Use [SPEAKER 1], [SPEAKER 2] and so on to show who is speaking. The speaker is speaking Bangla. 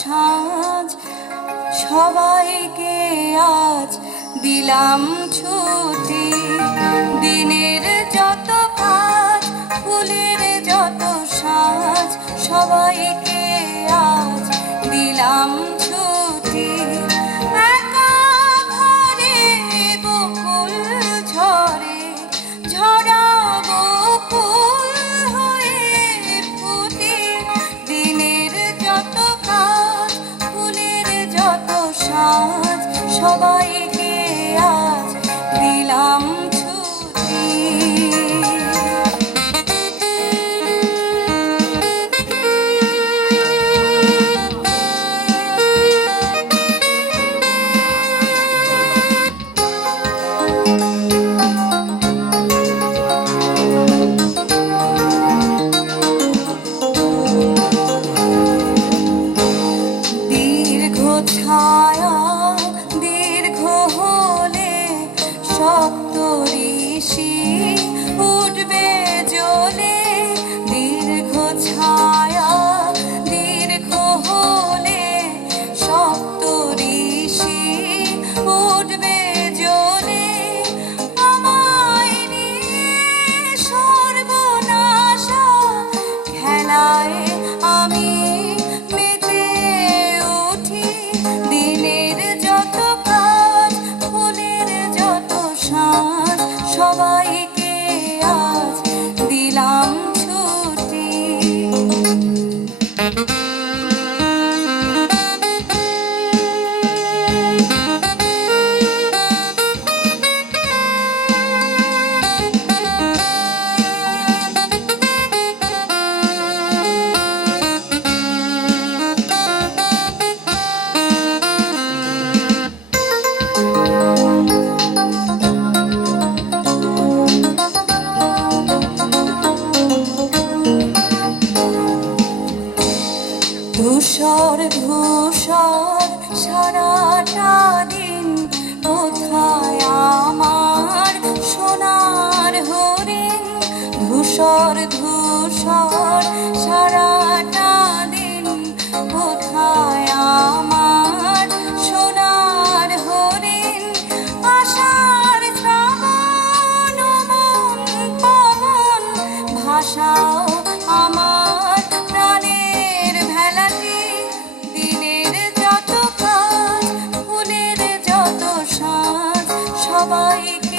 [SPEAKER 1] সাজ সবাইকে আজ দিলাম ছুটি। সবাইকে আজ দিলাম ছুটি। দীর্ঘ ছায়া Oh. ধূসর সারাটা দিন কোথায় আমার সোনার হরিণ ধূসর ধূসর like